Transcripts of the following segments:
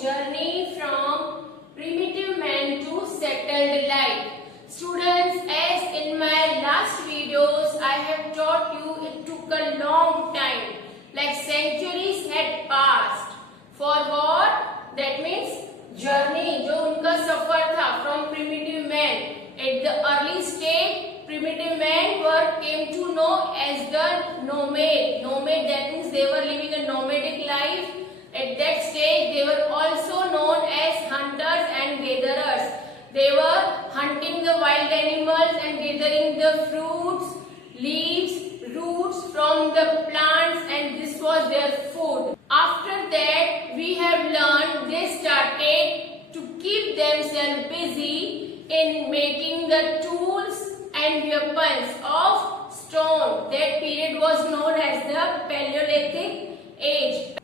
journey from primitive man to settled life. Students, as in my last videos I have taught you, it took a long time, like centuries had passed. For what? That means journey, जो उनका सफर था from primitive man. At the early stage, primitive men came to know as the nomad. Nomad, that means they were living a nomadic life. At that stage, they were also known as hunters and gatherers. They were hunting the wild animals and gathering the fruits, leaves, roots from the plants, and this was their food. After that, we have learned they started to keep themselves busy in making the tools and weapons of stone. That period was known as the Paleolithic age.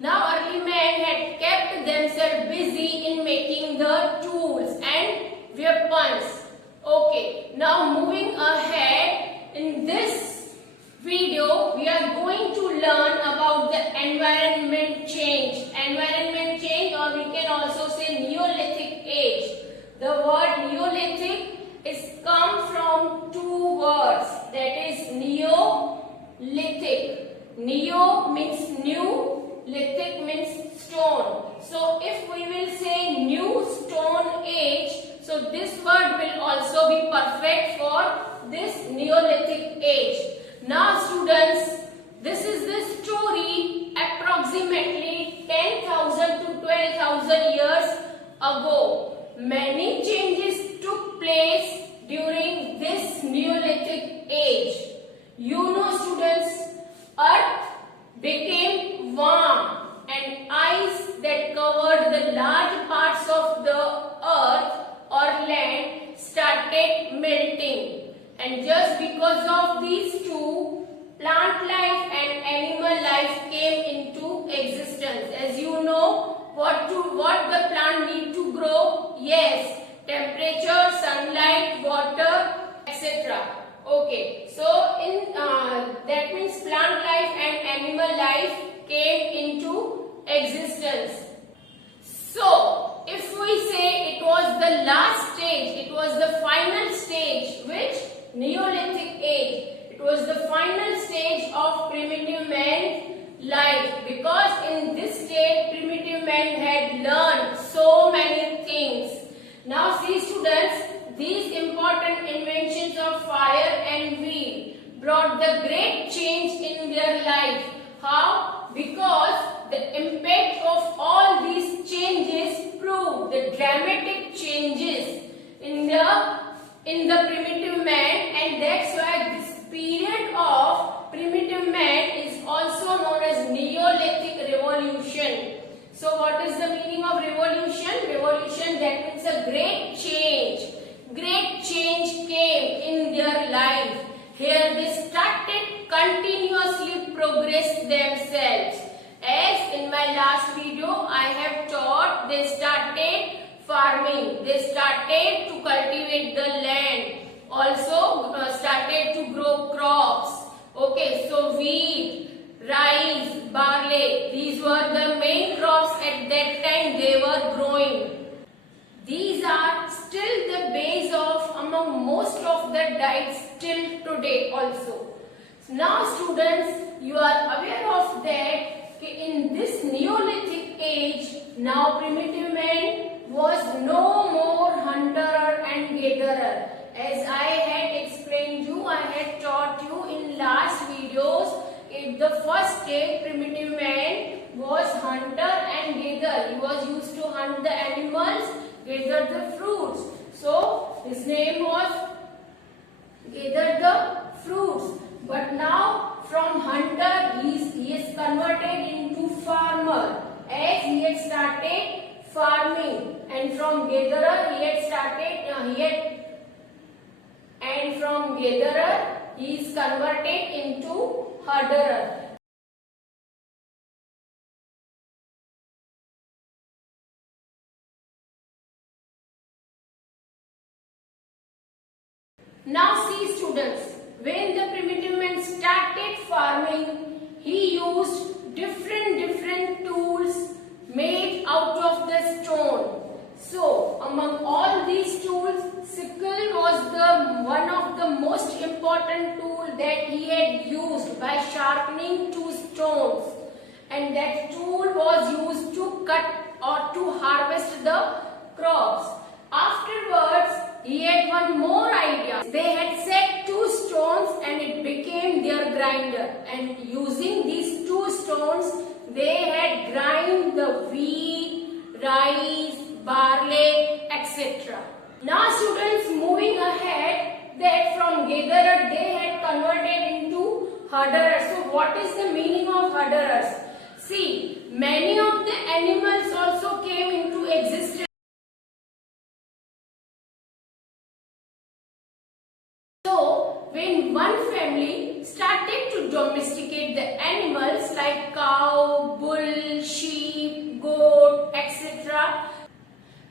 Now early men had kept themselves busy in making the tools and weapons. Okay, now moving ahead, in this video we are going to learn about the environment change. Environment change, or we can also say Neolithic age. The word Neolithic is come from two words, that is Neolithic. Neo means new, lithic means stone. So if we will say new stone age, so this word will also be perfect for this Neolithic age. Now students, this is the story approximately 10,000 to 12,000 years ago. Many changes took place during this Neolithic age. You know students, earth became warm and ice that covered the large parts of the earth or land started melting. And just because of these two, plant life and animal life came into existence. As you know, what the plant need to grow? Yes, temperature, sunlight, water, etc. Okay, so in that means plant life and animal life came into existence. So if we say it was the last stage, it was the final stage, which Neolithic age, it was the final stage of primitive man life, because in this stage primitive man had learned so many things. Now see students, these important inventions of fire and wheel brought the great change in their life. How? Because the impact of all these changes proved the dramatic changes in the primitive man, and that's why this period of primitive man is also known as Neolithic revolution. So what is the meaning of revolution? Revolution, that means a great change. Great change came in their life. Here they started continuously progress themselves. As in my last video I have taught, they started farming. They started to cultivate the land. Also started to grow crops. Okay, so wheat, rice, barley, these were the main crops at that time they were growing. These are still the base of among most of the diets till today also. Now students, you are aware of that in this Neolithic age, now primitive man was no more hunter and gatherer. As I had explained you, I had taught you in last videos, in the first stage primitive man was hunter and gatherer. He was used to hunt the animals, gather the fruits. So his name was gather the fruits. But now from hunter he is converted into farmer, as he had started farming, and from gatherer he is converted into herder. Now see students, when the primitive man started farming, he used different tools made out of among all these tools, sickle was the one of the most important tool that he had used by sharpening two stones, and that tool was used to cut or to harvest the crops. Afterwards, he had one more idea. They had set two stones and it became their grinder, and using these two stones they had grind the wheat, rice, barley, etc. Now students, moving ahead, that from gatherer they had converted into herders. So what is the meaning of herders? See, many of the animals also came into existence. So when one family started to domesticate the animals like cow, bull, sheep, goat, etc.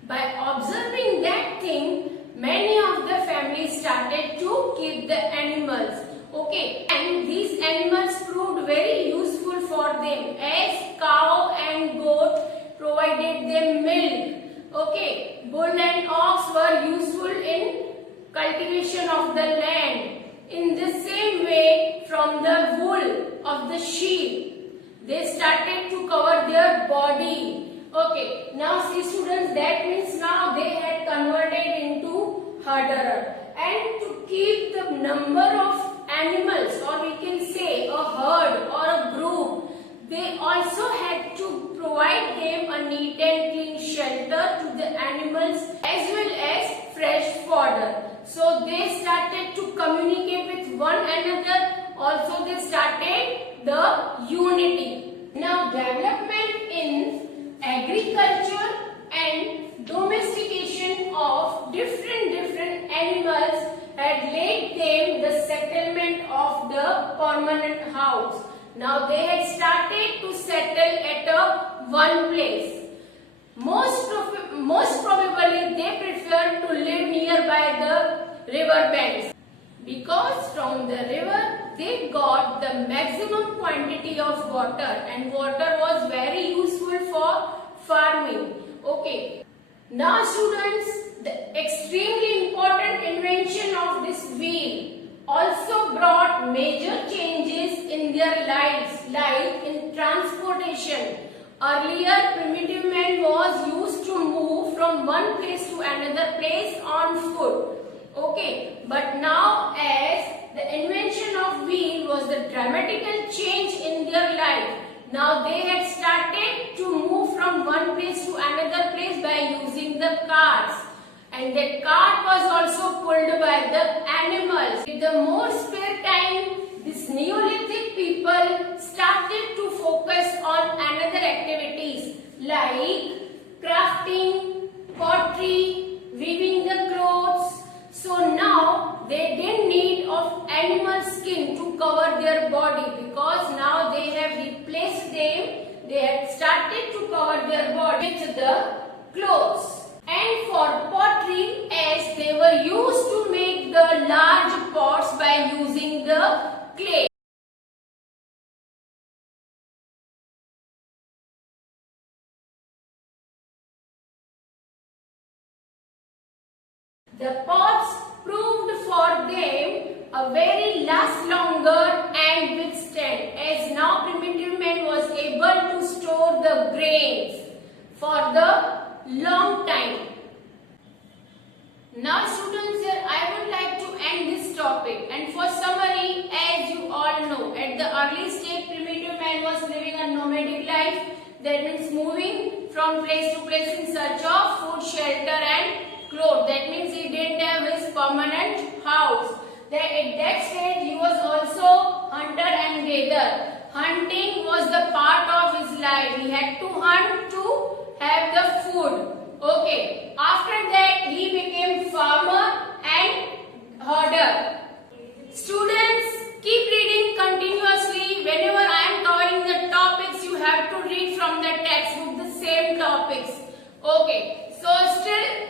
By observing that thing, many of the families started to keep the animals. Okay, and these animals proved very useful for them, as cow and goat provided them milk. Okay, bull and ox were useful in cultivation of the land. In the same way, from the wool of the sheep, they started to cover their body. Okay, now see students, that means now they had converted into herder. And to keep the number of animals, or we can say a herd or a group, they also had to provide them a neat and clean shelter to the animals as well as fresh fodder. So they started to communicate with one another. Also they started the unity. Now development in agriculture and domestication of different animals had led them the settlement of the permanent house. Now they had started to settle at one place. Most probably they preferred to live nearby the river banks, because from the river they got the maximum quantity of water, and water was very useful for farming. Okay. Now students, the extremely important invention of this wheel also brought major changes in their lives, like in transportation. Earlier, primitive man was used to move from one place to another place on foot. Okay, but now as the invention of wheel was the dramatical change in their life, now they had started to move from one place to another place by using the carts. And that cart was also pulled by the animals. With the more spare time, this Neolithic people started to focus on another activities like crafting, pottery, weaving the clothes. So now they didn't need of animal skin to cover their body, because now they have replaced them. They had started to cover their body with the clothes. And for pottery, as they were used to make the large pots by using the clay. The pots proved for them a very last longer and withstand, as now primitive man was able to store the grains for the long time. Now students, here I would like to end this topic, and for summary, as you all know, at the early stage primitive man was living a nomadic life, that means moving from place to place in search of food, shelter and clothes. That means he didn't have his permanent house. At that stage he was also hunter and gatherer. Hunting was the part of his life. He had to hunt to have the food. Okay. After that he became farmer and herder. Students, keep reading continuously. Whenever I am covering the topics, you have to read from the textbook the same topics. Okay. So still